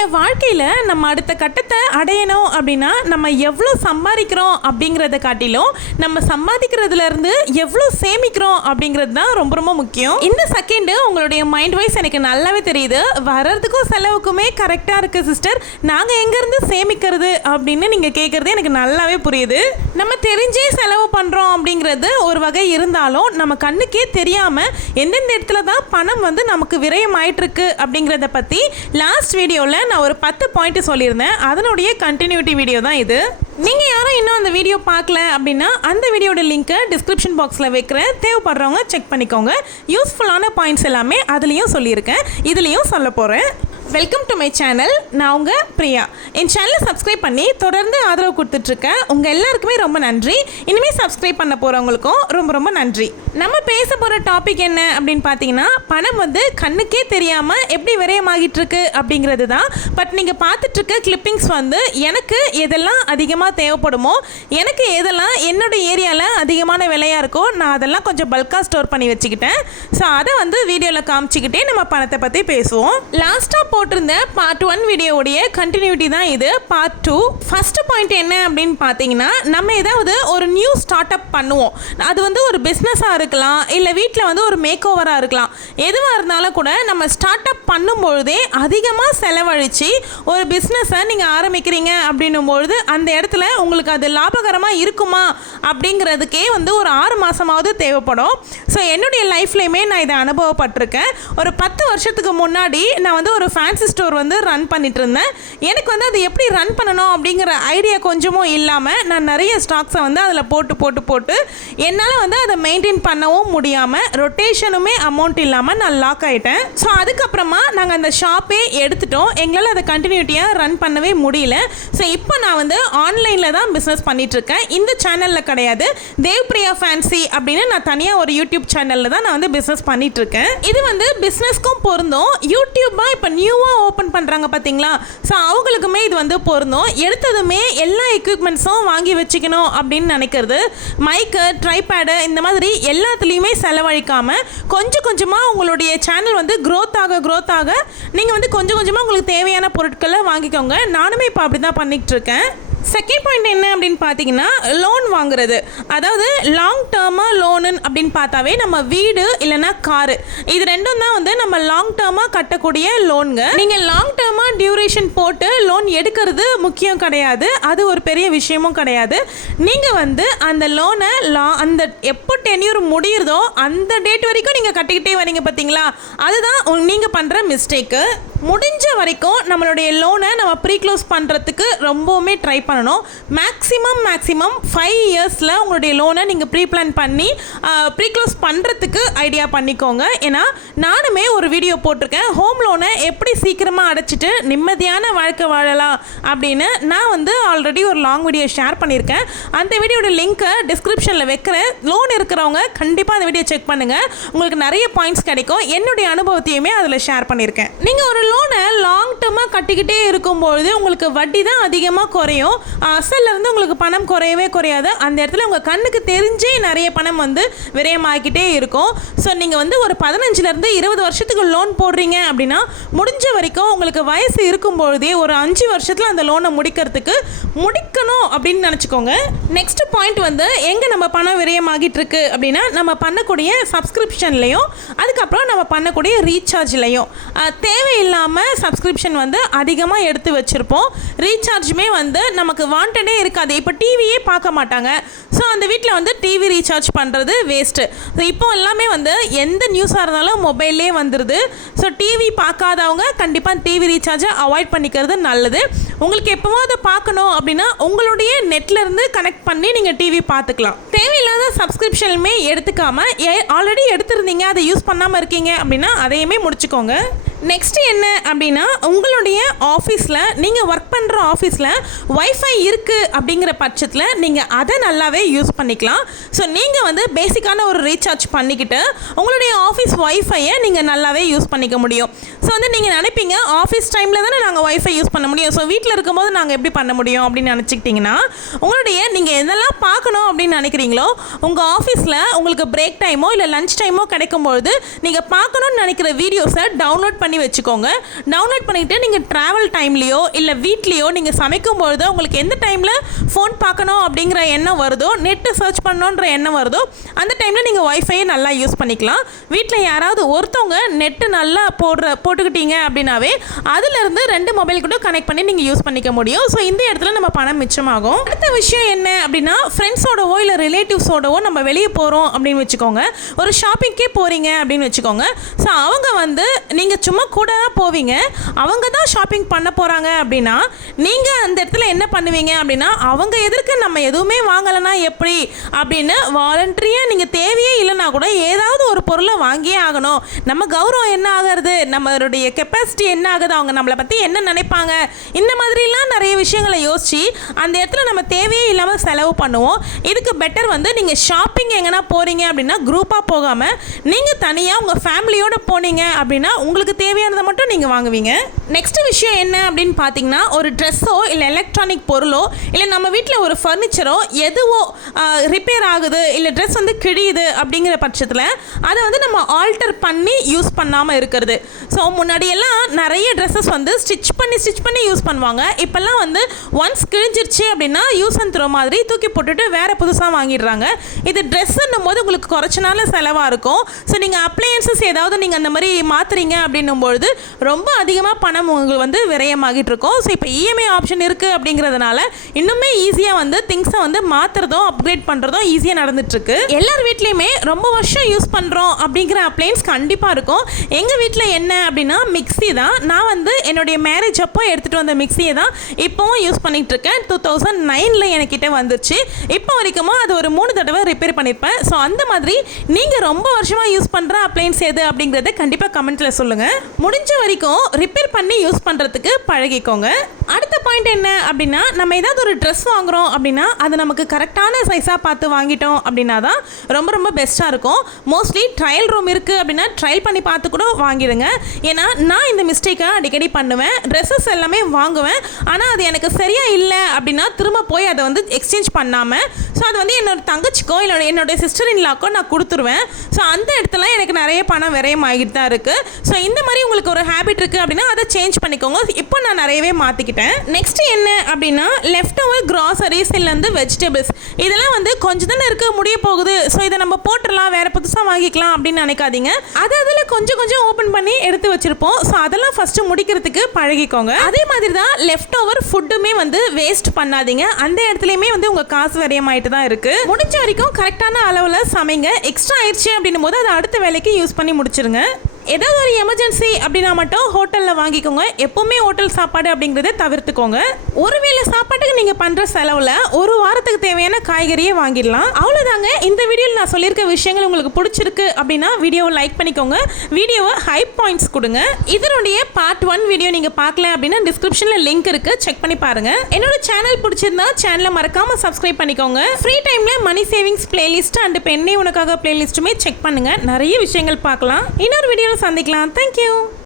நம்மளுடைய வாழ்க்கையில் நம்ம அடுத்த கட்டத்தை அடையணும் அப்படின்னா நம்ம எவ்வளோ சம்பாதிக்கிறோம் அப்படிங்கிறத காட்டிலும் நம்ம சம்பாதிக்கிறதுலேருந்து எவ்வளோ சேமிக்கிறோம் அப்படிங்கிறது தான் ரொம்ப ரொம்ப முக்கியம். இந்த செகண்டு உங்களுடைய மைண்ட் வைஸ் எனக்கு நல்லாவே தெரியுது. வர்றதுக்கும் செலவுக்குமே கரெக்டாக இருக்குது சிஸ்டர், நாங்கள் எங்கேருந்து சேமிக்கிறது அப்படின்னு நீங்கள் கேட்குறது எனக்கு நல்லாவே புரியுது. நம்ம தெரிஞ்சே செலவு பண்ணுறோம் அப்படிங்கிறது ஒரு வகை இருந்தாலும் நம்ம கண்ணுக்கே தெரியாமல் எந்தெந்த இடத்துல தான் பணம் வந்து நமக்கு விரயமாயிட்டு இருக்கு அப்படிங்கிறத பற்றி லாஸ்ட் வீடியோவில் நான் ஒரு 10 பாயிண்ட் சொல்லியிருந்தேன். அதனுடைய கண்டினியூட்டி வீடியோ தான் இது. நீங்கள் யாரும் இன்னும் அந்த வீடியோ பார்க்கல அப்படின்னா அந்த வீடியோட லிங்க்கை டிஸ்கிரிப்ஷன் பாக்ஸில் வைக்கிறேன், தேவைப்படுறவங்க செக் பண்ணிக்கோங்க. யூஸ்ஃபுல்லான பாயிண்ட்ஸ் எல்லாமே அதுலேயும் சொல்லியிருக்கேன், இதுலேயும் சொல்ல போகிறேன். Welcome to my channel. நான் உங்கள் பிரியா. என் சேனலை சப்ஸ்கிரைப் பண்ணி தொடர்ந்து ஆதரவு கொடுத்துட்ருக்கேன். உங்கள் எல்லாருக்குமே ரொம்ப நன்றி. இனிமேல் சப்ஸ்கிரைப் பண்ண போகிறவங்களுக்கும் ரொம்ப ரொம்ப நன்றி. நம்ம பேச போகிற டாபிக் என்ன அப்படின்னு பார்த்தீங்கன்னா, பணம் வந்து கண்ணுக்கே தெரியாமல் எப்படி விரயமாகிட்டு இருக்கு அப்படிங்கிறது தான். பட் நீங்கள் பார்த்துட்ருக்க கிளிப்பிங்ஸ் வந்து எனக்கு எதெல்லாம் அதிகமாக தேவைப்படுமோ, எனக்கு எதெல்லாம் என்னோட ஏரியாவில் அதிகமான விலையாக இருக்கோ நான் அதெல்லாம் கொஞ்சம் பல்காக ஸ்டோர் பண்ணி வச்சுக்கிட்டேன். ஸோ அதை வந்து வீடியோவில் காமிச்சிக்கிட்டே நம்ம பணத்தை பற்றி பேசுவோம். லாஸ்ட்டாக போட்டிருந்த பார்ட் 1 வீடியோவுடைய கண்டினியூட்டி தான் இது, பார்ட் 2. ஃபர்ஸ்ட் பாயிண்ட் என்ன அப்படின்னு பார்த்தீங்கன்னா, நம்ம ஏதாவது ஒரு நியூ ஸ்டார்ட் அப் பண்ணுவோம். அது வந்து ஒரு பிஸ்னஸாக இருக்கலாம், இல்லை வீட்டில் வந்து ஒரு மேக் ஓவராக இருக்கலாம். எதுவாக இருந்தாலும் கூட நம்ம ஸ்டார்ட் அப் பண்ணும்பொழுதே அதிகமாக செலவழித்து ஒரு பிஸ்னஸை நீங்கள் ஆரம்பிக்கிறீங்க அப்படின்னும்பொழுது அந்த இடத்துல உங்களுக்கு அது லாபகரமாக இருக்குமா அப்படிங்கிறதுக்கே வந்து ஒரு 6 மாதமாவது தேவைப்படும். ஸோ என்னுடைய லைஃப்லேயுமே நான் இதை அனுபவப்பட்டிருக்கேன். ஒரு 10 வருஷத்துக்கு முன்னாடி நான் வந்து ஒரு ஃபேன்சி ஸ்டோர் வந்து ரன் பண்ணிட்டு இருந்தேன். எனக்கு வந்து அது எப்படி ரன் பண்ணணும் அப்படிங்கிற ஐடியா கொஞ்சமும் இல்லாமல் நான் நிறைய ஸ்டாக்ஸை வந்து அதில் போட்டு என்னால் வந்து அதை மெயின்டைன் பண்ணவும் முடியாமல் ரொட்டேஷனுமே அமௌண்ட் இல்லாமல் நான் லாக் ஆகிட்டேன். ஸோ அதுக்கப்புறமா நாங்கள் அந்த ஷாப்பே எடுத்துட்டோம். எங்களால் அதை கண்டினியூட்டியாக ரன் பண்ணவே முடியல. ஸோ இப்போ நான் வந்து ஆன்லைனில் தான் பிஸ்னஸ் பண்ணிகிட்ருக்கேன். இந்த சேனலில் கிடையாது, தேவ்பிரியா ஃபேன்சி அப்படின்னு நான் தனியாக ஒரு யூடியூப் சேனலில் தான் நான் வந்து பிஸ்னஸ் பண்ணிகிட்ருக்கேன். இது வந்து பிஸ்னஸ்க்கும் பொருந்தும், யூடியூப்பாக இப்போ நியூவாக ஓப்பன் பண்ணுறாங்க பார்த்தீங்களா, ஸோ அவங்களுக்குமே இது வந்து பொருந்தும். எடுத்ததுமே எல்லா எக்யூப்மெண்ட்ஸும் வாங்கி வச்சுக்கணும் அப்படின்னு நினைக்கிறது, மைக்கு, ட்ரைபேடு இந்த மாதிரி எல்லாத்துலேயுமே செலவழிக்காமல் கொஞ்சம் கொஞ்சமாக உங்களுடைய சேனல் வந்து க்ரோத் ஆக நீங்கள் வந்து கொஞ்சம் கொஞ்சமாக உங்களுக்கு தேவையான பொருட்களை வாங்கிக்கோங்க. நானுமே இப்போ அப்படி தான் பண்ணிகிட்டு இருக்கேன். செகண்ட் பாயிண்ட் என்ன அப்படின்னு பார்த்தீங்கன்னா, லோன் வாங்குறது. அதாவது லாங் டேர்மாக லோனு அப்படின்னு பார்த்தாவே நம்ம வீடு இல்லைனா காரு, இது ரெண்டும் தான் வந்து நம்ம லாங் டேர்மாக கட்டக்கூடிய லோனுங்க. நீங்கள் லாங் டேர்மாக டியூரேஷன் போட்டு லோன் எடுக்கிறது முக்கியம் கிடையாது, அது ஒரு பெரிய விஷயமும் கிடையாது. நீங்கள் வந்து அந்த லோனை அந்த எப்போ டென்யூர் முடியுறதோ அந்த டேட் வரைக்கும் நீங்கள் கட்டிக்கிட்டே வரீங்க பார்த்தீங்களா, அதுதான் நீங்கள் பண்ணுற மிஸ்டேக்கு. முடிஞ்ச வரைக்கும் நம்மளுடைய லோனை நம்ம ப்ரீ க்ளோஸ் பண்ணுறதுக்கு ரொம்பவுமே ட்ரை பண்ணணும். மேக்ஸிமம் 5 இயர்ஸில் உங்களுடைய லோனை நீங்கள் ப்ரீ பிளான் பண்ணி ப்ரீ க்ளோஸ் பண்ணுறதுக்கு ஐடியா பண்ணிக்கோங்க. ஏன்னா நானுமே ஒரு வீடியோ போட்டிருக்கேன், ஹோம் லோனை எப்படி சீக்கிரமாக அடைச்சிட்டு நிம்மதியான வாழ்க்கை வாழலாம் அப்படின்னு. நான் வந்து ஆல்ரெடி ஒரு லாங் வீடியோ ஷேர் பண்ணியிருக்கேன். அந்த வீடியோட லிங்க்கை டிஸ்கிரிப்ஷனில் வைக்கிறேன். லோன் இருக்கிறவங்க கண்டிப்பாக அந்த வீடியோ செக் பண்ணுங்கள், உங்களுக்கு நிறைய பாயிண்ட்ஸ் கிடைக்கும். என்னுடைய அனுபவத்தையுமே அதில் ஷேர் பண்ணியிருக்கேன். நீங்கள் ஒரு லோனை லாங் டேர்மாக கட்டிக்கிட்டே இருக்கும்பொழுது உங்களுக்கு வட்டி தான் அதிகமாக குறையும், அசல்லேருந்து உங்களுக்கு பணம் குறையவே குறையாது. அந்த இடத்துல உங்கள் கண்ணுக்கு தெரிஞ்சே நிறைய பணம் வந்து விரயமாகிக்கிட்டே இருக்கும். ஸோ நீங்கள் வந்து ஒரு 15லேருந்து 20 வருஷத்துக்கு லோன் போடுறீங்க அப்படின்னா முடிஞ்ச வரைக்கும் உங்களுக்கு வயசு இருக்கும்பொழுதே ஒரு 5 வருஷத்தில் அந்த லோனை முடிக்கணும் அப்படின்னு நினச்சிக்கோங்க. நெக்ஸ்ட் பாயிண்ட் வந்து எங்கே நம்ம பணம் விரயமாகிட்டு இருக்கு அப்படின்னா, நம்ம பண்ணக்கூடிய சப்ஸ்கிரிப்ஷன்லையும் அதுக்கப்புறம் நம்ம பண்ணக்கூடிய ரீசார்ஜ்லையும் தேவையில்லாமல் சப்ஸ்கிரிப்ஷன் வந்து அதிகமாக எடுத்து வச்சுருப்போம். ரீசார்ஜுமே வந்து நமக்கு வாண்டடே இருக்காது. இப்போ டிவியே பார்க்க மாட்டாங்க. ஸோ அந்த வீட்டில் வந்து டிவி ரீசார்ஜ் பண்ணுறது வேஸ்ட்டு. இப்போ எல்லாமே வந்து எந்த நியூஸாக இருந்தாலும் மொபைல்லே வந்துடுது. ஸோ டிவி பார்க்காதவங்க கண்டிப்பாக டிவி ரீசார்ஜை அவாய்ட் பண்ணிக்கிறது நல்லது. உங்களுக்கு எப்போவோ அதை பார்க்கணும் அப்படின்னா உங்களுடைய நெட்லேருந்து கனெக்ட் பண்ணி நீங்கள் டிவி பார்த்துக்கலாம். தேவையில்லாத சப்ஸ்கிரிப்ஷனுமே எடுத்துக்காமல் ஆல்ரெடி எடுத்துருந்தீங்க அதை யூஸ் பண்ணாமல் இருக்கீங்க அப்படின்னா அதையுமே முடிச்சுக்கோங்க. நெக்ஸ்ட் என்ன அப்படின்னா, உங்களுடைய ஆஃபீஸில் நீங்கள் ஒர்க் பண்ணுற ஆஃபீஸில் வைஃபை இருக்குது அப்படிங்கிற பட்சத்தில் நீங்கள் அதை நல்லாவே யூஸ் பண்ணிக்கலாம். ஸோ நீங்கள் வந்து பேசிக்கான ஒரு ரீசார்ஜ் பண்ணிக்கிட்டு உங்களுடைய ஆஃபீஸ் வைஃபையை நீங்கள் நல்லாவே யூஸ் பண்ணிக்க முடியும். ஸோ வந்து நீங்கள் நினைப்பீங்க ஆஃபீஸ் டைமில் தானே நாங்கள் வைஃபை யூஸ் பண்ண முடியும், ஸோ வீட்டில் இருக்கும்போது நாங்கள் எப்படி பண்ண முடியும் அப்படின்னு நினச்சிக்கிட்டிங்கன்னா, உங்களுடைய நீங்கள் எதெல்லாம் பார்க்கணும் அப்படின்னு நினைக்கிறீங்களோ உங்கள் ஆஃபீஸில் உங்களுக்கு பிரேக் டைமோ இல்லை லஞ்ச் டைமோ கிடைக்கும்பொழுது நீங்கள் பார்க்கணுன்னு நினைக்கிற வீடியோஸை டவுன்லோட் பண்ணி பண்ணி வச்சுக்கோங்க. டவுன்லோட் பண்ணிவிட்டு நீங்கள் ட்ராவல் டைம்லேயோ இல்லை வீட்லேயோ நீங்கள் சமைக்கும் பொழுதோ உங்களுக்கு எந்த டைமில் ஃபோன் பார்க்கணும் அப்படிங்கிற எண்ணம் வருதோ, நெட்டு சர்ச் பண்ணணுன்ற எண்ணம் வருதோ அந்த டைமில் நீங்கள் ஒய்ஃபையை நல்லா யூஸ் பண்ணிக்கலாம். வீட்டில் யாராவது ஒருத்தவங்க நெட்டு நல்லா போட்டுக்கிட்டீங்க அப்படின்னாவே அதுலேருந்து 2 மொபைல் கூட கனெக்ட் பண்ணி நீங்கள் யூஸ் பண்ணிக்க முடியும். ஸோ இந்த இடத்துல நம்ம பணம் மிச்சமாகும். அடுத்த விஷயம் என்ன அப்படின்னா, ஃப்ரெண்ட்ஸோடவோ இல்லை ரிலேட்டிவ்ஸோடவோ நம்ம வெளியே போகிறோம் அப்படின்னு வச்சுக்கோங்க. ஒரு ஷாப்பிங்கே போகிறீங்க அப்படின்னு வச்சுக்கோங்க. ஸோ அவங்க வந்து நீங்கள் சும்மா கூட தான் போவீங்க, அவங்க தான் ஷாப்பிங் பண்ண போகிறாங்க அப்படின்னா நீங்கள் அந்த இடத்துல என்ன பண்ணுவீங்க அப்படின்னா, அவங்க எதற்கு நம்ம எதுவுமே வாங்கலைன்னா எப்படி அப்படின்னு வாலண்டரியாக நீங்கள் தேவையே இல்லைன்னா கூட ஏதாவது ஒரு பொருளை வாங்கியே ஆகணும். நம்ம கௌரவம் என்ன ஆகிறது, நம்மளுடைய கெப்பாசிட்டி என்ன ஆகுது, அவங்க நம்மளை பற்றி என்ன நினைப்பாங்க, இந்த மாதிரிலாம் நிறைய விஷயங்களை யோசித்து அந்த இடத்துல நம்ம தேவையே இல்லாமல் செலவு பண்ணுவோம். இதுக்கு பெட்டர் வந்து நீங்கள் ஷாப்பிங் எங்கன்னா போகிறீங்க அப்படின்னா குரூப்பாக போகாமல் நீங்கள் தனியாக உங்கள் ஃபேமிலியோடு போனீங்க அப்படின்னா உங்களுக்கு தேவையானதை மட்டும் நீங்கள் வாங்குவீங்க. நெக்ஸ்ட் விஷயம் என்ன அப்படின்னு பார்த்தீங்கன்னா, ஒரு ட்ரெஸ்ஸோ இல்லை எலக்ட்ரானிக் பொருளோ இல்லை நம்ம வீட்டில் ஒரு ஃபர்னிச்சரோ எதுவோ ரிப்பேர் ஆகுது இல்லை ட்ரெஸ் வந்து கிழியுது அப்படிங்கிற பட்சத்தில் அதை வந்து நம்ம ஆல்டர் பண்ணி யூஸ் பண்ணாமல் இருக்கிறது. ஸோ முன்னாடியெல்லாம் நிறைய ட்ரெஸ்ஸஸ் வந்து ஸ்டிச் பண்ணி யூஸ் பண்ணுவாங்க. இப்போல்லாம் வந்து ஒன்ஸ் கிழிஞ்சிருச்சு அப்படின்னா யூஸ் அண்ட் த்ரோ மாதிரி தூக்கி போட்டுட்டு வேறு புதுசாக வாங்கிடுறாங்க. இது ட்ரெஸ்ஸுன்னும் போது உங்களுக்கு குறைச்ச நாள் செலவாக இருக்கும். ஸோ நீங்கள் அப்ளையன்சஸ் ஏதாவது நீங்கள் அந்த மாதிரி மாற்றுறீங்க அப்படின்னும்பொழுது ரொம்ப அதிகமாக பணம் உங்களுக்கு வந்து விரயமாகிட்டு இருக்கும். ஸோ இப்போ இஎம்ஐ ஆப்ஷன் இருக்குது அப்படிங்கிறதுனால இன்னுமே ஈஸியாக வந்து திங்ஸை வந்து மாற்றுறதும் அப்கிரேட் பண்ணுறதும் ஈஸியாக நடந்துட்டுருக்கு. எல்லார் வீட்லேயுமே ரொம்ப வருஷம் யூஸ் பண்ணுறோம் அப்படிங்கிற அப்ளையன்ஸ் கண்டிப்பாக இருக்கும். எங்கள் வீட்டில் என்ன அப்படின்னா மிக்ஸி தான். நான் வந்து என்னுடைய மேரேஜ் அப்போ எடுத்துகிட்டு வந்த மிக்ஸியை தான் இப்போவும் யூஸ் பண்ணிகிட்டு இருக்கேன். 2009 என்கிட்ட வந்துச்சு. இப்போ வரைக்கும் அது ஒரு 3 தடவை ரிப்பேர் பண்ணியிருப்பேன். ஸோ அந்த மாதிரி நீங்கள் ரொம்ப வருஷமாக யூஸ் பண்ணுற அப்ளையன்ஸ் எது அப்படிங்கிறத கண்டிப்பாக கமெண்ட்டில் சொல்லுங்கள். முடிஞ்ச வரைக்கும் ரிப்பேர் பண்ணி யூஸ் பண்ணுறதுக்கு பழகிக்கோங்க. அடுத்த பாயிண்ட் என்ன அப்படின்னா, நம்ம ஏதாவது ஒரு ட்ரெஸ் வாங்குகிறோம் அப்படின்னா அது நமக்கு கரெக்டான சைஸாக பார்த்து வாங்கிட்டோம் அப்படின்னா தான் ரொம்ப ரொம்ப பெஸ்ட்டாக இருக்கும். மோஸ்ட்லி ட்ரையல் ரூம் இருக்குது அப்படின்னா ட்ரையல் பண்ணி பார்த்து கூட வாங்கிடுங்க. ஏன்னா நான் இந்த மிஸ்டேக்கை அடிக்கடி பண்ணுவேன். ட்ரெஸ்ஸஸ் எல்லாமே வாங்குவேன், ஆனால் அது எனக்கு சரியாக இல்லை அப்படின்னா திரும்ப போய் அதை வந்து எக்ஸ்சேஞ்ச் பண்ணாமல் ஸோ அது வந்து என்னோட தங்கச்சிக்கோ இல்லை என்னோட சிஸ்டர் இன்லாக்கோ நான் கொடுத்துருவேன். ஸோ அந்த இடத்துல எனக்கு நிறைய பணம் விரயம் ஆகிட்டு தான் இருக்குது. ஸோ இந்த மாதிரி உங்களுக்கு ஒரு ஹேபிட் இருக்குது அப்படின்னா அதை சேஞ்ச் பண்ணிக்கோங்க. இப்போ நான் நிறையவே மாற்றிக்கிட்டேன். நெக்ஸ்ட் என்ன அப்படின்னா, லெஃப்ட் ஓவர் கிராசரிஸ் இல்லைந்து வெஜிடபிள்ஸ் இதெல்லாம் வந்து கொஞ்சம் தானே இருக்க முடிய போகுது, ஸோ இதை நம்ம போட்டுடலாம் வேறு புதுசாக வாங்கிக்கலாம் அப்படின்னு நினைக்காதீங்க. அதில் கொஞ்சம் ஓப்பன் பண்ணி எடுத்து வச்சுருப்போம். ஸோ அதெல்லாம் ஃபஸ்ட்டு முடிக்கிறதுக்கு பழகிக்கோங்க. அதே மாதிரி தான் லெஃப்ட் ஓவர் ஃபுட்டுமே வந்து வேஸ்ட் பண்ணாதீங்க. அந்த இடத்துலையுமே வந்து உங்கள் காசு விரயமாயிட்டு தான் இருக்குது. முடிஞ்ச வரைக்கும் கரெக்டான அளவில் சமைங்க. எக்ஸ்ட்ரா ஆயிடுச்சு அப்படின்னும் போது அதை அடுத்த வேலைக்கு யூஸ் பண்ணி முடிச்சிருங்க. ஏதாவது ஒரு எமர்ஜென்சி அப்படின்னா மட்டும் ஹோட்டலில் வாங்கிக்கோங்க. எப்போவுமே ஹோட்டல் சாப்பாடு அப்படிங்கிறத தவிர்த்துக்கோங்க. ஒருவேளை சாப்பாட்டுக்கு நீங்கள் பண்ணுற செலவில் ஒரு வாரத்துக்கு தேவையான காய்கறியை வாங்கிடலாம். அவ்வளோதாங்க. இந்த வீடியோவில் நான் சொல்லியிருக்க விஷயங்கள் உங்களுக்கு பிடிச்சிருக்கு அப்படின்னா வீடியோவை லைக் பண்ணிக்கோங்க. வீடியோவை ஹை பாயிண்ட்ஸ் கொடுங்க. இதனுடைய பார்ட் 1 வீடியோ நீங்கள் பார்க்கல அப்படின்னா டிஸ்கிரிப்ஷனில் லிங்க் இருக்குது, செக் பண்ணி பாருங்கள். என்னோட சேனல் பிடிச்சிருந்தா சேனலை மறக்காமல் சப்ஸ்கிரைப் பண்ணிக்கோங்க. ஃப்ரீ டைமில் மணி சேவிங்ஸ் பிளேலிஸ்ட் அண்ட் பெண்ணே உனக்காக பிளேலிஸ்ட்டுமே செக் பண்ணுங்கள். நிறைய விஷயங்கள் பார்க்கலாம். இன்னொரு வீடியோ சந்திக்கலாம். தேங்க்யூ.